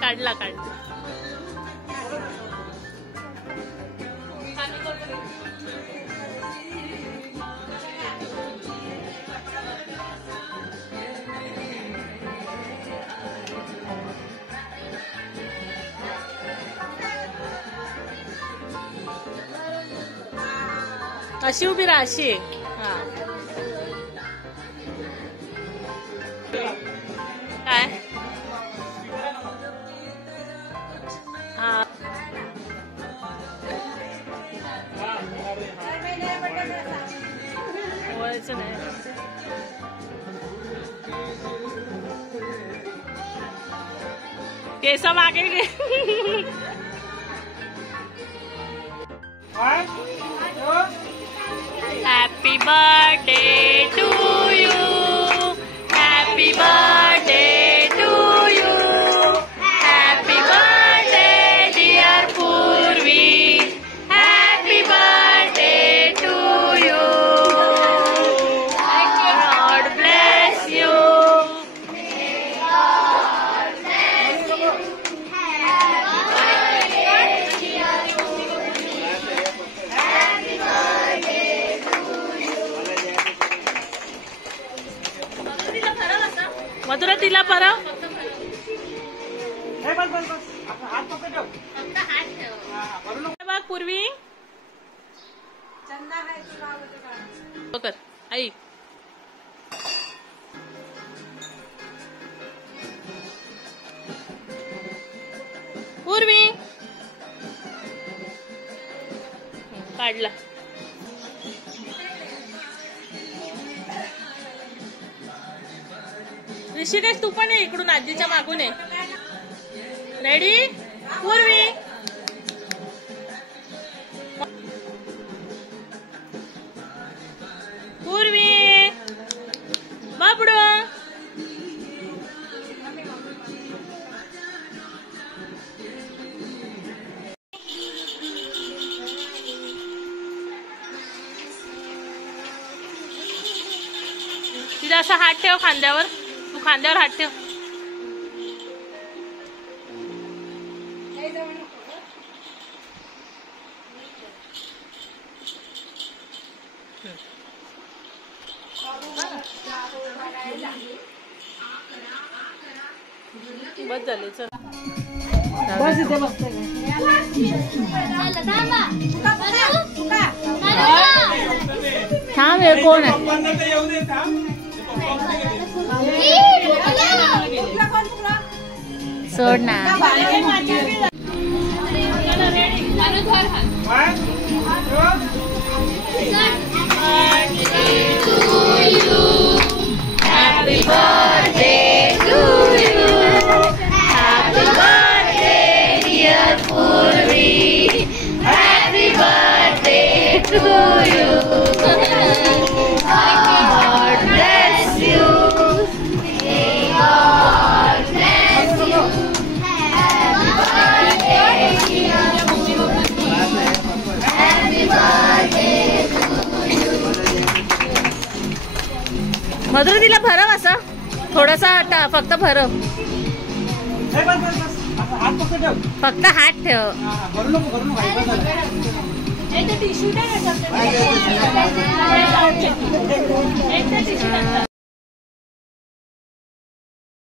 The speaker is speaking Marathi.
काढला काढला. अशी उभी राहा अशी. हा काय हा वळायचं नाही. केस मागे घे. Happy birthday to you. Happy birthday to you. Happy birthday dear Purvi. Happy birthday to you. God bless you. God bless you. Madhura तिला परव. बघ पूर्वी बघ आई. पूर्वी काढला. ऋषिकेश तू पण आहे इकडून आजीच्या मागून आहे. रेडी पूर्वी. पूर्वी बाबडू. तिला असा हात ठेव खांद्यावर. तू खांद्यावर हात ठेव. बस झाले चल. बस इथे बसते. थांब हे कोण आहे. सोड ना. Happy birthday to you. Happy birthday dear Purvi. Happy birthday to you. God bless you. God bless you. Happy birthday dear Purvi. Happy birthday to you. मधुर तिला भरव असं थोडासा फक्त भरव. फक्त हात ठेव. टिश्यू